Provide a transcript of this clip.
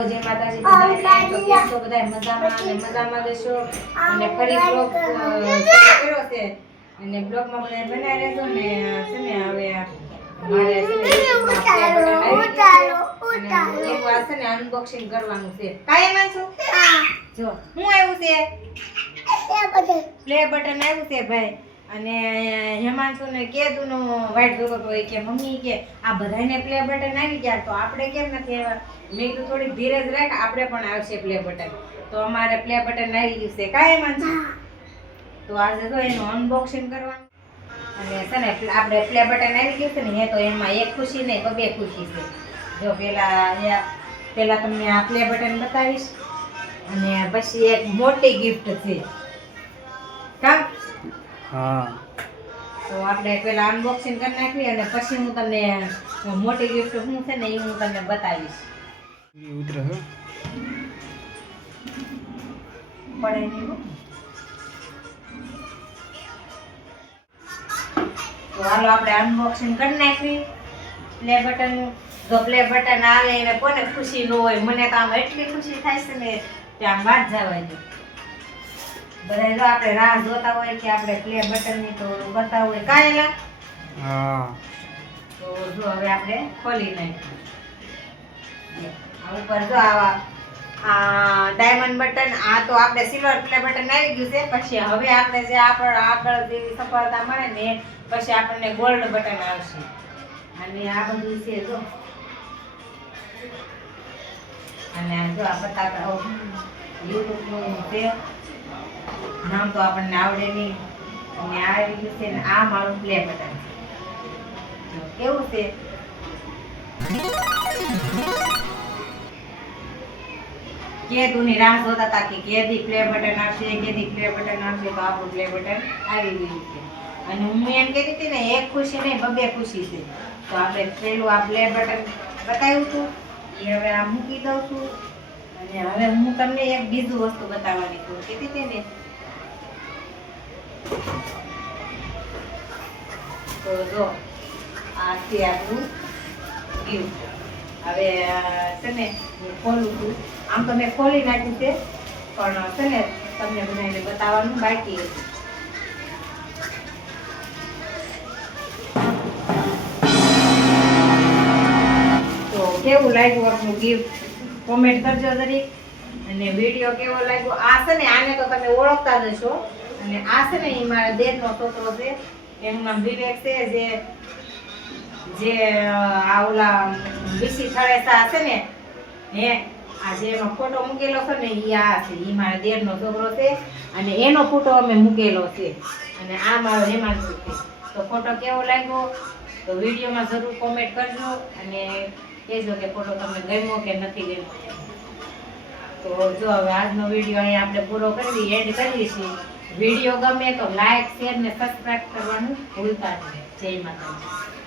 જય માતાજી તો કેમ મજામાં અને મજામાં રહેશો. અને ફરી બ્લોગ કર્યો છે. અને બ્લોગમાં બધા બનાવી રહેજો ને છે ને હવે મારે છે ને અનબોક્સિંગ કરવાનું છે. કાંઈ છું? જો હું આવ્યું છે? પ્લે બટન આવ્યું છે ભાઈ? અને હેમાંશુને ને કેતું નો વાઇટ જોતો તો એ કે, મમ્મી કે, આ બધાને પ્લે બટન આવી ગયા તો આપણે કેમ નથી આવ્યા? મેં કીધું, થોડીક ધીરજ રાખ, આપણે પણ આવશે પ્લે બટન તો અમારે પ્લે બટન આવી ગયું છે. કાંઈ હેમાંશુ તો આજે તો એનું અનબોક્સિંગ કરવાનું. અને છે ને આપણે પ્લે બટન આવી ગયું છે ને, એ તો એમાં એક ખુશી નહીં તો બે ખુશી છે. જો પહેલાં પેલા તમને આ પ્લે બટન બતાવીશ. અને પછી એક મોટી ગિફ્ટ છે. હા. તો આપણે પેલા અનબોક્સિંગ કરી નાખી અને પછી હું તમને મોટી ગિફ્ટ શું છે ને એ હું તમને બતાવીશ. ઉતરે હો. પડે નહીં તો હાલો આપણે અનબોક્સિંગ કરી નાખવી પ્લે બટન જો પ્લે બટન આવે એને કોને ખુશી ન હોય મને તો આમ એટલી ખુશી થાય છે ને કે આમ વાત જવા દો બધા જો આપણે રાહ જોતા હોય કે આપણે પ્લે બટનની તો કરતા હોય કાંઈ એલા હા. તો જો હવે આપણે ખોલી નાખીએ ઉપર જો આવા આ ડાયમંડ બટન આ તો આપણે સિલ્વર પ્લે બટન આવી ગયું છે. પછી હવે આપણે જે આગળ આગળ જેવી સફળતા મળે ને પછી આપણને ગોલ્ડ બટન આવશે. અને આ બધું છે જો. અને જો આ બતાવતા યુટ્યુબનું છે. નામ તો આપણને આવડે નહીં. અને આ ગયું છે ને આ મારું પ્લે બટન છે. કેવું છે. કેદુની રાહ જોતા હતા કે કેદી પ્લે બટન આવશે કેદી પ્લે બટન આવશે તો આપણું પ્લે બટન આવી ગયું છે. અને હું એમ કહેતી હતી ને, એક ખુશી નહીં, બબે ખુશી છે. તો આપણે પેલું આ પ્લે બટન બતાવ્યું હતું. એ હવે આ મૂકી દઉં છું. અને હવે હું તમને એક બીજું વસ્તુ બતાવવાની છું. કીધી હતી ને તો છે છે છું. આમ તો મેં ખોલી નાખ્યું છે, પણ, છે ને, તમને બધાને બતાવવાનું બાકી હતું કેવું લાગ્યું આપનું ગિફ્ટ કોમેન્ટ કરજો દરેક અને વીડિયો કેવો લાગ્યો? આ છે ને, આને તો તમે ઓળખતા જ હશો. અને આ છે ને એ મારા દેરનો છોકરો છે એનું નામ વિવેક છે જે જે આ ઓલા વિસી થળેસા છે ને, હે, આ જે એનો ફોટો મૂકેલો છે ને એ આ છે એ મારા દેરનો છોકરો છે અને એનો ફોટો અમે મૂકેલો છે. અને આ મારો હેમાંશુ છે. તો ફોટો કેવો લાગ્યો? તો વિડીયોમાં જરૂર કોમેન્ટ કરજો અને કહેજો કે ફોટો તમને ગમ્યો કે નથી ગમ્યો. તો જો હવે આજનો વીડિયો અહીંયા આપણે પૂરો કરી એડ કરીએ છીએ. વીડિયો ગમે તો લાઈક શેર ને સબસ્ક્રાઇબ કરવાનું ભૂલતા નહીં. જય માતાજી.